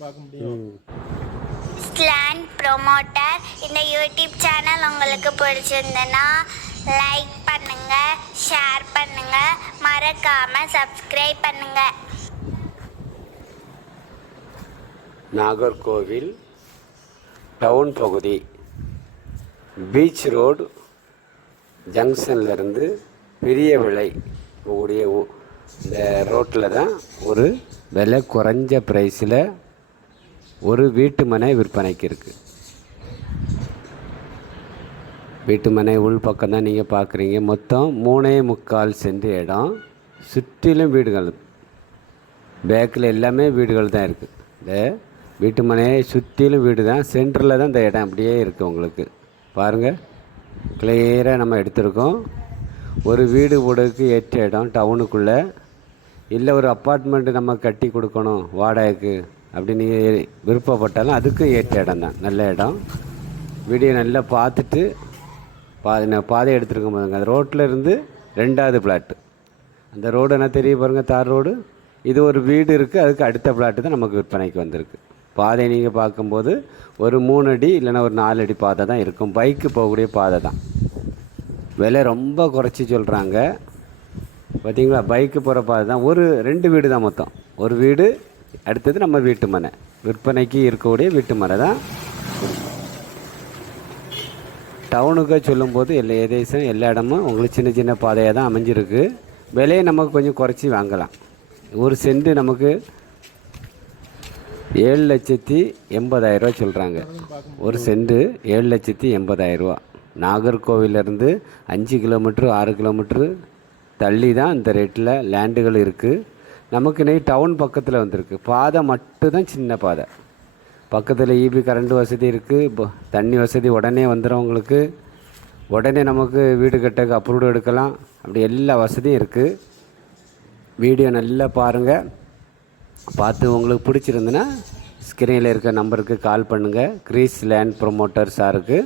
பார்க்க முடியும். ஸ்லான் ப்ரொமோட்டர் இந்த யூடியூப் சேனல் உங்களுக்கு பிடிச்சிருந்ததுன்னா லைக் பண்ணுங்க ஷேர் பண்ணுங்க மறக்காம சப்ஸ்கிரைப் பண்ணுங்க. நாகர்கோவில் டவுன் பகுதி பீச் ரோடு ஜங்ஷன்லேருந்து பெரிய விலை கூடிய ஊ- இந்த ரோட்டில் தான் ஒரு விலை குறைஞ்ச ப்ரைஸில் ஒரு வீட்டு மனை விற்பனைக்கு இருக்குது வீட்டு மனை உள் பக்கம் தான் நீங்கள் பார்க்குறீங்க மொத்தம் மூணே முக்கால் சென்ட் இடம். சுற்றிலும் வீடுகள். பேக்கில் எல்லாமே வீடுகள் தான் இருக்குது இந்த வீட்டு மனையை சுற்றிலும் வீடு தான் சென்டரில் தான் இந்த இடம் அப்படியே இருக்குது உங்களுக்கு. பாருங்கள் கிளியராக நம்ம எடுத்திருக்கோம். ஒரு வீடு போடுறதுக்கு ஏற்ற இடம் டவுனுக்குள்ளே. இல்லை ஒரு அப்பார்ட்மெண்ட்டு நம்ம கட்டி கொடுக்கணும் வாடகைக்கு. அப்படி நீங்கள் விருப்பப்பட்டாலும் அதுக்கும் ஏற்ற இடம் தான். நல்ல இடம். வீடியோ நல்லா பார்த்துட்டு பாதை நான் பாதை எடுத்துருக்கோம் பாருங்க. அந்த ரோட்டில் இருந்து ரெண்டாவது பிளாட்டு அந்த ரோடு என்ன தெரிய பாருங்கள் தார் ரோடு இது ஒரு வீடு இருக்குது அதுக்கு அடுத்த பிளாட்டு தான் நமக்கு விற்பனைக்கு வந்திருக்கு. பாதை நீங்கள் பார்க்கும்போது ஒரு மூணு அடி இல்லைன்னா ஒரு நாலு அடி பாதை தான் இருக்கும். பைக்கு போகக்கூடிய பாதை தான். விலை ரொம்ப குறைச்சி சொல்கிறாங்க பார்த்தீங்களா பைக்கு போகிற பாதை தான். ஒரு ரெண்டு வீடு தான் மொத்தம். ஒரு வீடு அடுத்தது நம்ம வீட்டு மனை. விற்பனைக்கு இருக்கக்கூடிய வீட்டு மனை தான். டவுனுக்கு சொல்லும்போது எல்லா ஏதேசம் எல்லா இடமும் உங்களுக்கு சின்ன சின்ன பாதையாக தான் அமைஞ்சிருக்கு. விலையை நமக்கு கொஞ்சம் குறைச்சி வாங்கலாம். ஒரு சென்ட் நமக்கு ஏழு லட்சத்தி எண்பதாயிரரூவா சொல்கிறாங்க ஒரு சென்ட் ஏழு லட்சத்தி எண்பதாயிரரூவா நாகர்கோவிலேருந்து அஞ்சு கிலோமீட்ரு ஆறு கிலோமீட்ரு தள்ளி தான் இந்த ரேட்டில் லேண்டுகள் இருக்குது நமக்கு நெய் டவுன் பக்கத்தில் வந்திருக்கு. பாதை மட்டும்தான் சின்ன பாதை. பக்கத்தில் இபி கரண்ட் வசதி இருக்குது தண்ணி வசதி உடனே வந்துடுறவங்களுக்கு உடனே நமக்கு வீடு கட்டக்கு அப்ரூவ்டு எடுக்கலாம். அப்படி எல்லா வசதியும் இருக்குது வீடியோ நல்லா பாருங்கள் பார்த்து உங்களுக்கு பிடிச்சிருந்துன்னா ஸ்க்ரீனில் இருக்க நம்பருக்கு கால் பண்ணுங்கள் கிரீஸ் லேண்ட் ப்ரொமோட்டர் சாருக்கு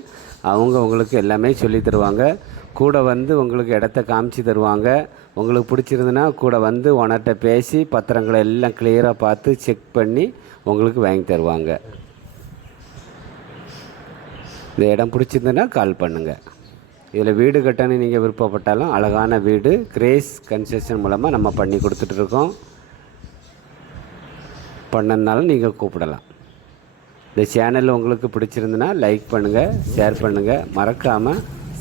அவங்க உங்களுக்கு எல்லாமே சொல்லி தருவாங்க. கூட வந்து உங்களுக்கு இடத்த காமிச்சு தருவாங்க. உங்களுக்கு பிடிச்சிருந்துன்னா கூட வந்து ஓனர்கிட்ட பேசி பத்திரங்களை எல்லாம் கிளியராக பார்த்து செக் பண்ணி உங்களுக்கு வாங்கி தருவாங்க. இந்த இடம் பிடிச்சிருந்துன்னா கால் பண்ணுங்கள் இதில் வீடு கட்டணும் நீங்கள் விருப்பப்பட்டாலும் அழகான வீடு கிரேஸ் கன்ஸ்ட்ரக்ஷன் மூலமாக நம்ம பண்ணி கொடுத்துட்ருக்கோம் பண்ணனாலும் நீங்கள் கூப்பிடலாம். இந்த சேனல் உங்களுக்கு பிடிச்சிருந்துன்னா லைக் பண்ணுங்கள் ஷேர் பண்ணுங்கள் மறக்காமல்